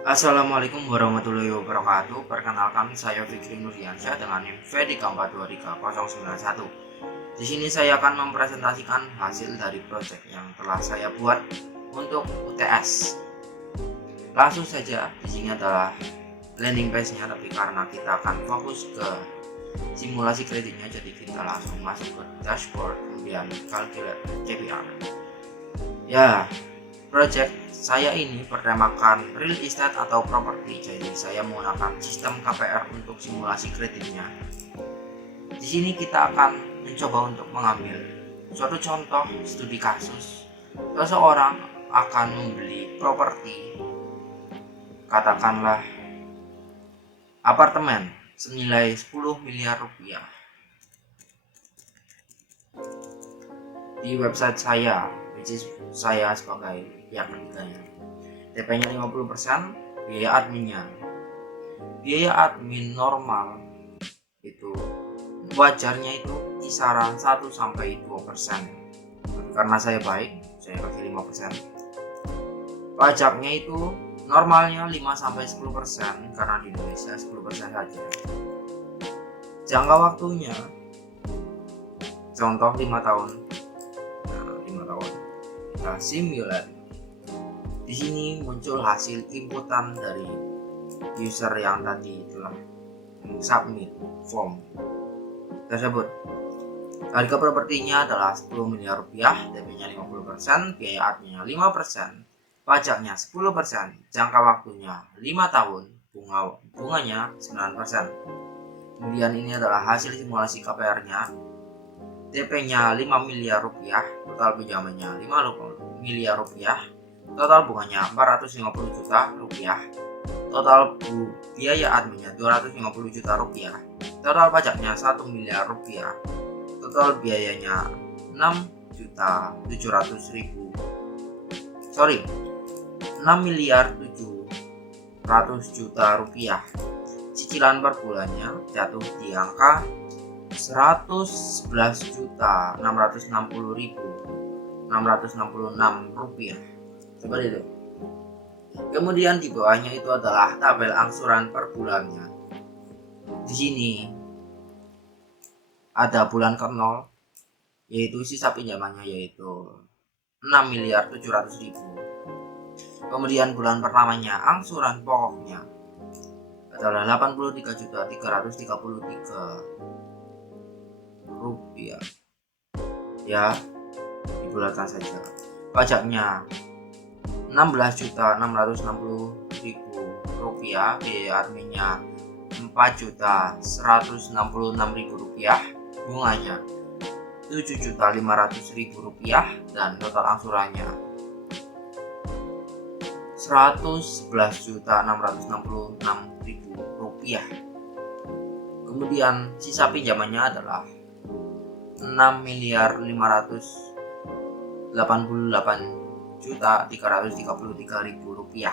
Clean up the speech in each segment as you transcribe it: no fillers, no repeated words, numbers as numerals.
Assalamualaikum warahmatullahi wabarakatuh. Perkenalkan, saya Fikri Nurdiansyah dengan NIM VDK4230091. Di sini saya akan mempresentasikan hasil dari proyek yang telah saya buat untuk UTS. Langsung saja, di sini adalah landing page-nya, tapi karena kita akan fokus ke simulasi kreditnya, jadi kita langsung masuk ke dashboard, kemudian calculate KPR. Ya, project saya ini bertemakan real estate atau properti, jadi saya menggunakan sistem KPR untuk simulasi kreditnya. Di sini kita akan mencoba untuk mengambil suatu contoh studi kasus. Seseorang akan membeli properti, katakanlah apartemen senilai 10 miliar rupiah. Di website saya, which is saya sebagai pihak ketiganya, DP-nya 50%, biaya adminnya. Biaya admin normal itu wajarnya itu kisaran 1-2%. Karena saya baik, saya kasih 5%. Pajaknya itu normalnya 5-10%, karena di Indonesia 10% saja. Jangka waktunya contoh 5 tahun. Nah, 5 tahun. Kita simulate. Di sini muncul hasil inputan dari user yang tadi telah submit form tersebut. Harga propertinya adalah 10 miliar rupiah, DP-nya 50%, biaya adminnya 5%, pajaknya 10%, jangka waktunya 5 tahun, bunganya 9%. Kemudian ini adalah hasil simulasi KPR-nya. DP-nya 5 miliar rupiah, total pinjamannya 5 miliar rupiah, total bunganya 450 juta rupiah, total biaya adminnya 250 juta rupiah, total pajaknya 1 miliar rupiah, total biayanya 6 miliar 700 juta rupiah. Cicilan per bulannya jatuh di angka 111.660.666 rupiah. Seperti itu. Kemudian di bawahnya itu adalah tabel angsuran per bulannya. Di sini ada bulan ke-0, yaitu sisa pinjamannya yaitu 6.700.000. Kemudian bulan pertamanya angsuran pokoknya adalah 83.333 rupiah. Ya, dibulatkan saja. Pajaknya 16.660.000 rupiah, biaya adminnya 4.166.000 rupiah, bunganya 7.500.000 rupiah, dan total angsurannya 111.666.000 rupiah. Kemudian sisa pinjamannya adalah 6.588.333.000 rupiah.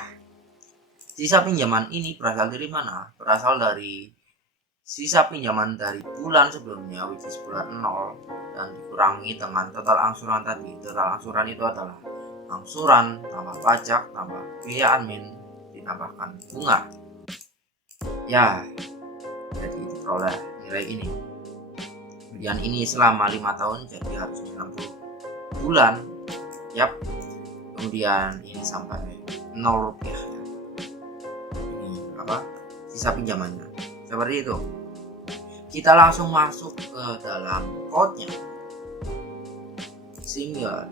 Sisa pinjaman ini berasal dari mana? Berasal dari sisa pinjaman dari bulan sebelumnya, which is bulan 0, dan dikurangi dengan total angsuran tadi. Total angsuran itu adalah angsuran tambah pajak tambah biaya admin ditambahkan bunga. Ya, jadi diperoleh nilai ini. Kemudian ini selama 5 tahun, jadi harus 60 bulan. Yap. Kemudian ini sampai 0 rupiah. Ini sisa pinjamannya. Seperti itu. Kita langsung masuk ke dalam code-nya. Single.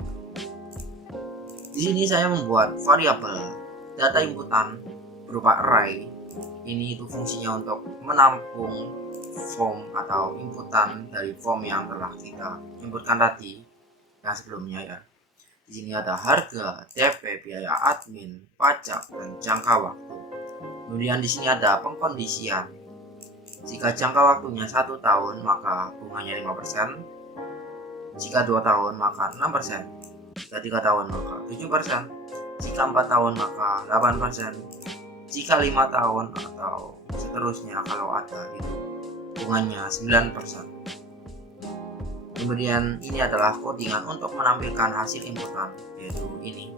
Di sini saya membuat variabel data inputan berupa array. Ini itu fungsinya untuk menampung form atau inputan dari form yang telah kita inputkan tadi yang sebelumnya ya. Di sini ada harga, DP, biaya admin, pajak, dan jangka waktu. Kemudian di sini ada pengkondisian. Jika jangka waktunya 1 tahun maka bunganya 5%. Jika 2 tahun maka 6%. Jika 3 tahun maka 7%. Jika 4 tahun maka 8%. Jika 5 tahun atau seterusnya kalau ada itu bunganya 9%. Kemudian ini adalah codingan untuk menampilkan hasil inputan, yaitu ini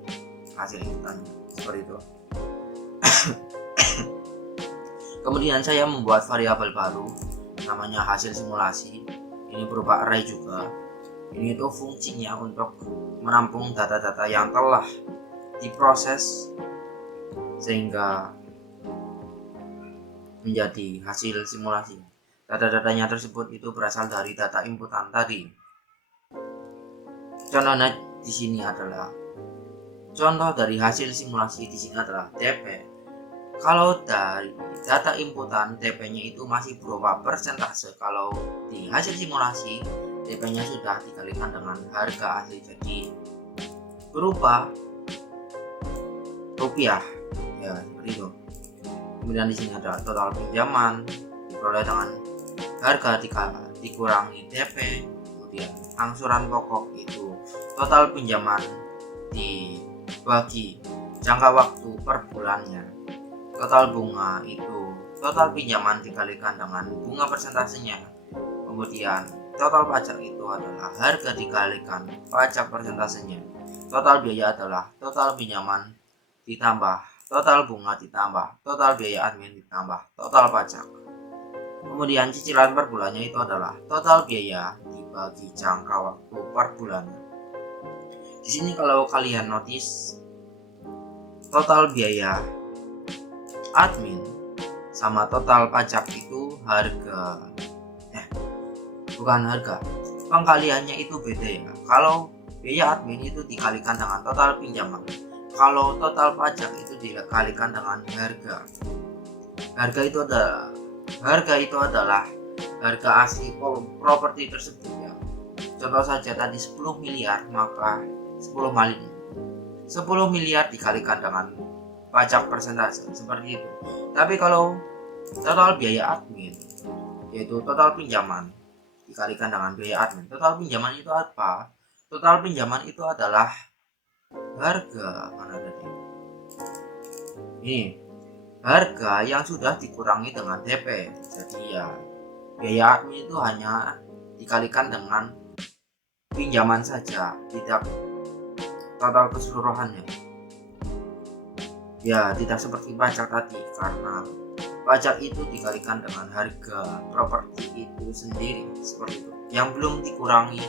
hasil inputannya seperti itu. Kemudian saya membuat variabel baru namanya hasil simulasi. Ini berupa array juga. Ini itu fungsinya untuk menampung data-data yang telah diproses sehingga menjadi hasil simulasi. Data-datanya tersebut itu berasal dari data inputan tadi. Contohnya di sini adalah contoh dari hasil simulasi di sini adalah DP. Kalau dari data inputan DP-nya itu masih berupa persentase, kalau di hasil simulasi DP-nya sudah dikalikan dengan harga asli, jadi berupa rupiah ya, seperti itu. Kemudian di sini ada total pinjaman diperoleh dengan harga dikurangi DP. Kemudian angsuran pokok itu total pinjaman dibagi jangka waktu per bulannya. Total bunga itu total pinjaman dikalikan dengan bunga persentasenya. Kemudian total pajak itu adalah harga dikalikan pajak persentasenya. Total biaya adalah total pinjaman ditambah total bunga ditambah total biaya admin ditambah total pajak. Kemudian cicilan per bulannya itu adalah total biaya dibagi jangka waktu per bulannya. Di sini kalau kalian notice, total biaya admin sama total pajak itu pengkaliannya itu beda ya. Kalau biaya admin itu dikalikan dengan total pinjaman, kalau total pajak itu dikalikan dengan harga. Harga itu adalah harga asli properti tersebut ya. Contoh saja tadi 10 miliar, maka 10 miliar dikalikan dengan pajak persentase seperti itu. Tapi kalau total biaya admin, yaitu total pinjaman dikalikan dengan biaya admin. Total pinjaman itu apa? Total pinjaman itu adalah harga harga yang sudah dikurangi dengan DP. Jadi ya biaya admin itu hanya dikalikan dengan pinjaman saja, tidak total keseluruhannya. Ya tidak seperti pajak tadi, karena pajak itu dikalikan dengan harga properti itu sendiri seperti itu, yang belum dikurangi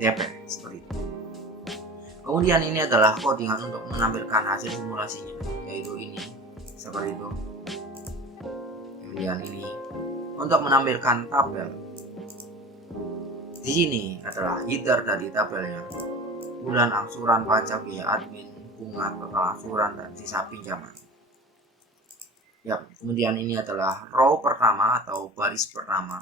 DP seperti itu. Kemudian ini adalah codingan untuk menampilkan hasil simulasinya, yaitu ini seperti itu. Kemudian ini untuk menampilkan tabel. Di sini adalah header dari tabelnya, bulan angsuran, pajak, biaya admin, bunga, total angsuran, dan sisa pinjaman. Ya, kemudian ini adalah row pertama atau baris pertama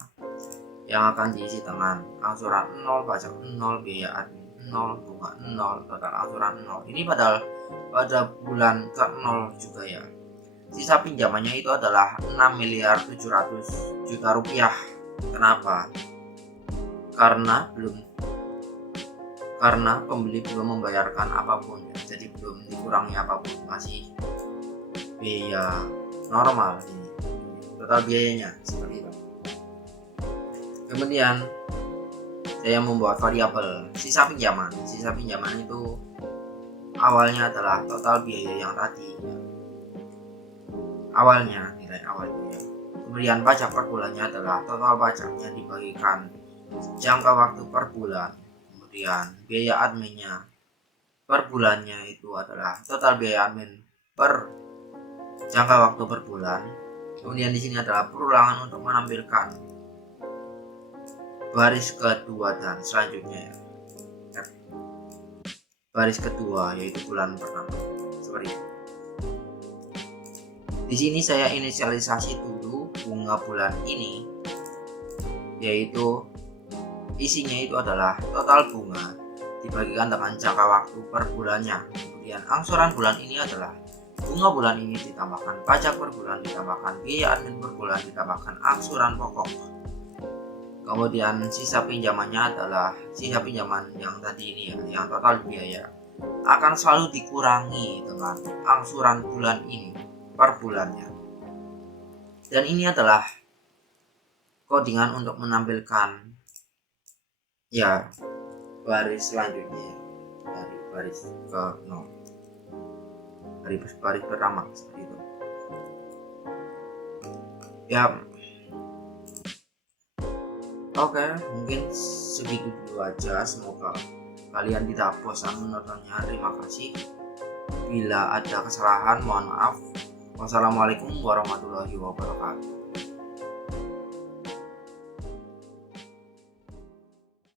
yang akan diisi dengan angsuran 0, pajak 0, biaya admin 0, bunga 0, total angsuran 0. Ini pada bulan ke-0 juga ya. Sisa pinjamannya itu adalah 6.700.000.000 rupiah. Kenapa? Karena pembeli belum membayarkan apapun ya. Jadi belum dikurangi apapun, masih biaya normal ini. Total biayanya seperti itu. Kemudian saya membuat variabel sisa pinjaman. Sisa pinjaman itu awalnya adalah total biaya yang tadi ya. Awalnya nilai awalnya. Kemudian pajak per bulannya adalah total pajaknya dibagikan jangka waktu per bulan. Kemudian biaya adminnya per bulannya itu adalah total biaya admin per jangka waktu per bulan. Kemudian di sini adalah perulangan untuk menampilkan baris kedua dan selanjutnya ya. Baris kedua yaitu bulan pertama seperti itu. Di sini saya inisialisasi dulu bunga bulan ini, yaitu isinya itu adalah total bunga dibagikan dengan jangka waktu per bulannya. Kemudian angsuran bulan ini adalah bunga bulan ini ditambahkan pajak per bulan ditambahkan biaya admin per bulan ditambahkan angsuran pokok. Kemudian sisa pinjamannya adalah sisa pinjaman yang tadi ini ya, yang total biaya akan selalu dikurangi dengan angsuran bulan ini per bulannya. Dan ini adalah codingan untuk menampilkan ya baris selanjutnya ya, dari baris ke 0, dari baris pertama seperti itu. Ya, oke, mungkin segitu dulu aja. Semoga kalian tidak bosan menontonnya. Terima kasih. Bila ada kesalahan, mohon maaf. Wassalamualaikum warahmatullahi wabarakatuh.